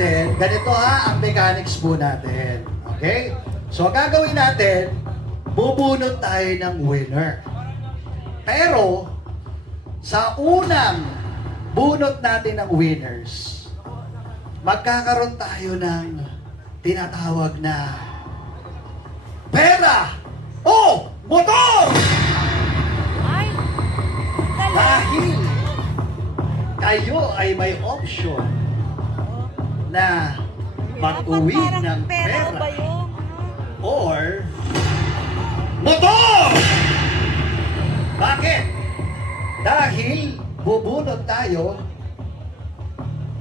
natin, ganito ha, ang mechanics po natin. Okay? So, gagawin natin, bubunot tayo ng winner. Pero, sa unang bunot natin ng winners, magkakaroon tayo ng tinatawag na pera o motor! Ay, galing. Dahil kayo ay may option na mag-uwi Parang ng pera ba pera yun? or motor! Bakit? Dahil bubunot tayo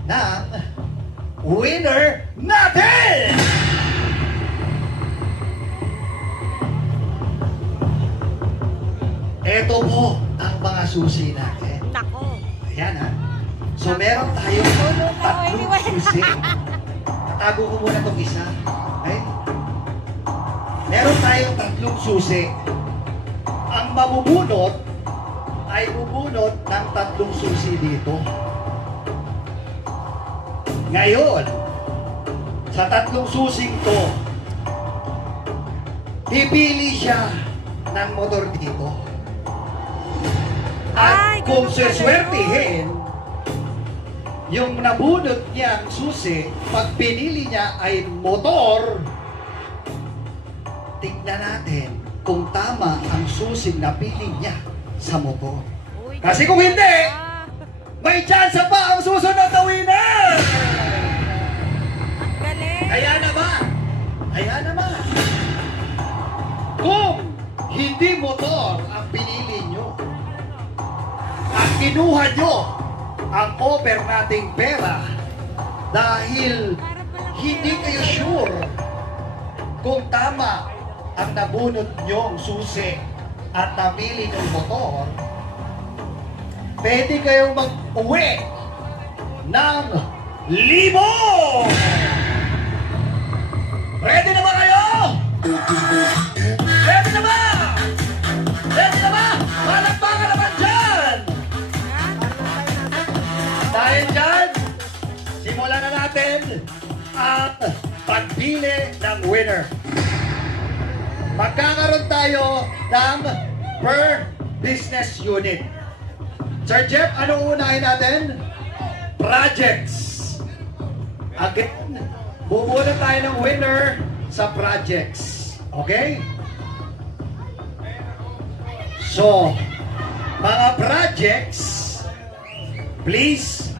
ng winner natin! Ito po ang mga susi natin. Nako. Ayan ha. So meron tayong tatlong susi. Tatago ko muna itong isa. Okay? Meron tayong tatlong susi. Ang mabubunot ay bubunot ng tatlong susi dito. Ngayon, sa tatlong susing to, pipili siya ng motor dito. At Ay, kung ganun pala seswertihin, yung nabunot niyang susi, pag pinili niya ay motor, tignan natin kung tama ang susing napili niya sa motor. Uy, Kasi kung hindi, ah, may chance pa ang susunod na winner! ang galing. Kaya naman, kung hindi motor ang pinili nyo, at kinuha nyo ang offer nating pera dahil hindi kayo sure kung tama ang nabunot nyong susi at napili ng motor, pwede kayong mag-uwi ng 1,000! Ready na ba kayo? Ready na ba? Ready na ba? Palakpakan naman dyan! Dahil dyan, simulan na natin ang pagpili ng winner. Magkakaroon tayo ng per business unit. Sir Jeff, ano unahin natin? Projects. Again, bubunot tayo ng winner sa projects. Okay? So, mga projects, please